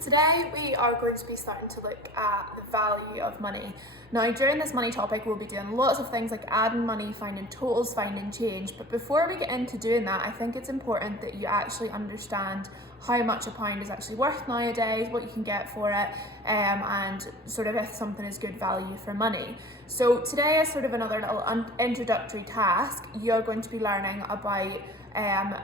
Today we are going to be starting to look at the value of money. Now during this money topic we'll be doing lots of things like adding money, finding totals, finding change, but before we get into doing that I think it's important that you actually understand how much a pound is actually worth nowadays, what you can get for it, and sort of if something is good value for money. So today is sort of another little introductory task. You're going to be learning about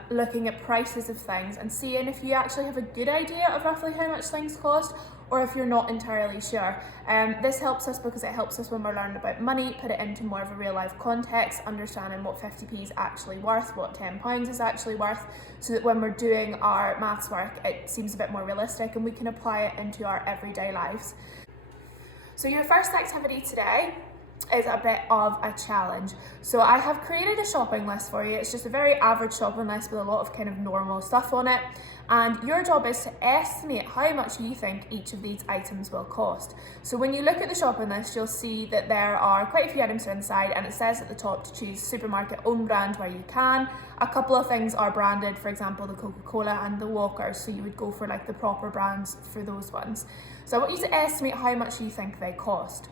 looking at prices of things and seeing if you actually have a good idea of roughly how much things cost or if you're not entirely sure. This helps us because it helps us when we're learning about money, put it into more of a real life context, understanding what 50p is actually worth, what £10 is actually worth, so that when we're doing our maths work it seems a bit more realistic and we can apply it into our everyday lives. So your first activity today is a bit of a challenge. So I have created a shopping list for you. It's just a very average shopping list with a lot of kind of normal stuff on it. And your job is to estimate how much you think each of these items will cost. So when you look at the shopping list, you'll see that there are quite a few items inside and it says at the top to choose supermarket own brand where you can. A couple of things are branded, for example, the Coca-Cola and the Walkers. So you would go for like the proper brands for those ones. So I want you to estimate how much you think they cost.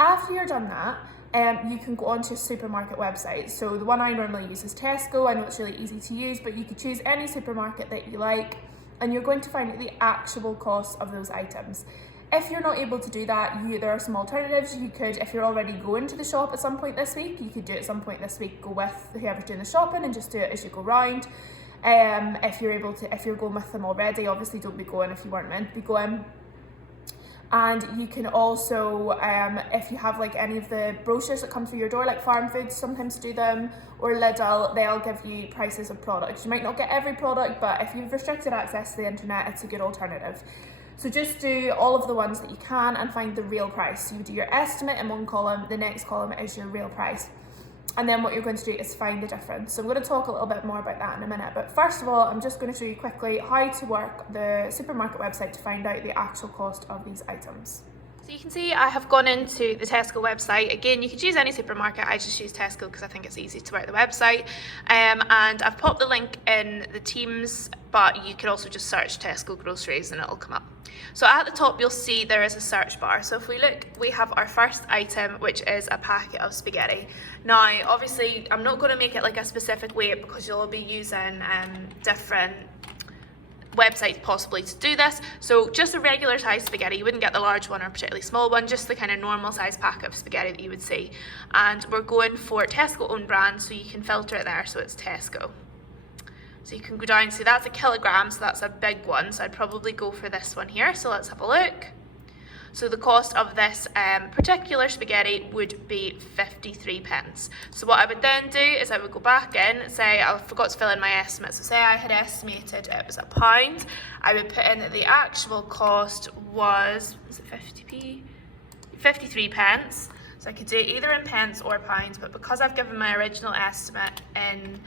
After you're done that, you can go onto a supermarket website. So the one I normally use is Tesco. I know it's really easy to use, but you could choose any supermarket that you like, and you're going to find out the actual cost of those items. If you're not able to do that, there are some alternatives. You could, if you're already going to the shop at some point this week, you could do it at some point this week, go with whoever's doing the shopping and just do it as you go round. If you're going with them already, obviously don't be going if you weren't meant to be going. And you can also, if you have like any of the brochures that come through your door, like Farm Foods sometimes do them, or Lidl, they'll give you prices of products. You might not get every product, but if you've restricted access to the internet, it's a good alternative. So just do all of the ones that you can and find the real price. So you do your estimate in one column, the next column is your real price. And then what you're going to do is find the difference. So I'm going to talk a little bit more about that in a minute. But first of all, I'm just going to show you quickly how to work the supermarket website to find out the actual cost of these items. So you can see I have gone into the Tesco website. Again, you could use any supermarket. I just use Tesco because I think it's easy to work the website. And I've popped the link in the Teams, but you can also just search Tesco groceries and it'll come up. So at the top you'll see there is a search bar. So if we look, we have our first item, which is a packet of spaghetti. Now obviously I'm not going to make it like a specific weight because you'll be using different websites possibly to do this. So just a regular size spaghetti, you wouldn't get the large one or particularly small one, just the kind of normal size packet of spaghetti that you would see. And we're going for Tesco own brand, so you can filter it there, so it's Tesco. So you can go down, so that's a kilogram, so that's a big one. So I'd probably go for this one here. So let's have a look. So the cost of this particular spaghetti would be 53p. So what I would then do is I would go back in, say I forgot to fill in my estimate. So say I had estimated it was £1. I would put in that the actual cost was it 50p? 53p. So I could do it either in pence or pounds, but because I've given my original estimate in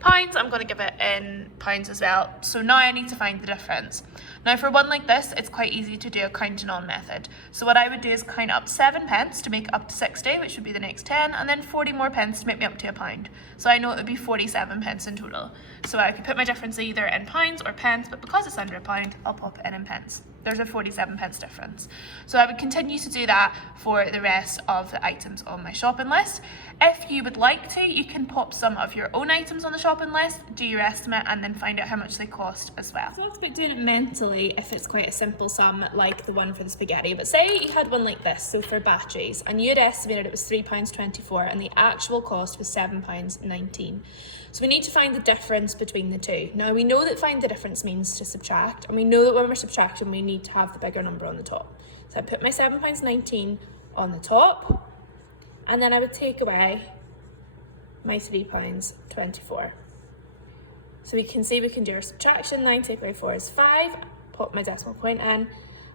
pounds, I'm going to give it in pounds as well. So now I need to find the difference. Now for one like this, it's quite easy to do a counting on method. So what I would do is count up 7p to make up to 60, which would be the next 10, and then 40 more pence to make me up to £1. So I know it would be 47p in total. So I could put my difference either in pounds or pence, but because it's under £1, I'll pop it in pence. There's a 47p difference. So I would continue to do that for the rest of the items on my shopping list. If you would like to, you can pop some of your own items on the shopping list, do your estimate, and then find out how much they cost as well. So that's about doing it mentally if it's quite a simple sum like the one for the spaghetti. But say you had one like this, so for batteries, and you had estimated it was £3.24 and the actual cost was £7.19. So we need to find the difference between the two. Now we know that find the difference means to subtract, and we know that when we're subtracting we need to have the bigger number on the top. So I put my £7.19 on the top, and then I would take away my £3.24. So we can see we can do our subtraction. 9 take away 4 is 5. Pop my decimal point in.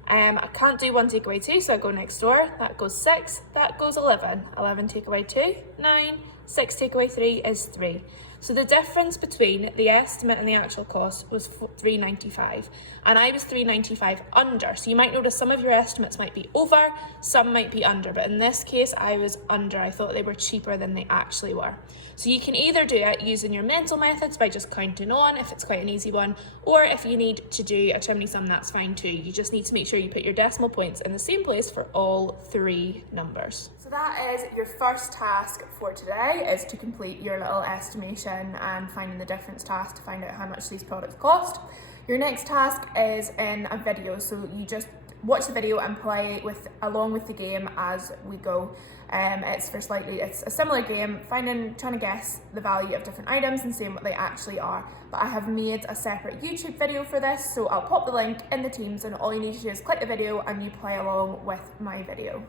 I can't do 1 take away 2, so I go next door. That goes 6, that goes 11. 11 take away 2, 9. 6 take away 3 is 3. So the difference between the estimate and the actual cost was £3.95, and I was £3.95 under. So you might notice some of your estimates might be over, some might be under, but in this case I was under. I thought they were cheaper than they actually were. So you can either do it using your mental methods by just counting on, if it's quite an easy one, or if you need to do a chimney sum, that's fine too. You just need to make sure you put your decimal points in the same place for all three numbers. So that is your first task for today, is to complete your little estimation and finding the difference task to find out how much these products cost. Your next task is in a video, so you just watch the video and play along with the game as we go. It's a similar game, trying to guess the value of different items and seeing what they actually are. But I have made a separate YouTube video for this, so I'll pop the link in the Teams, and all you need to do is click the video and you play along with my video.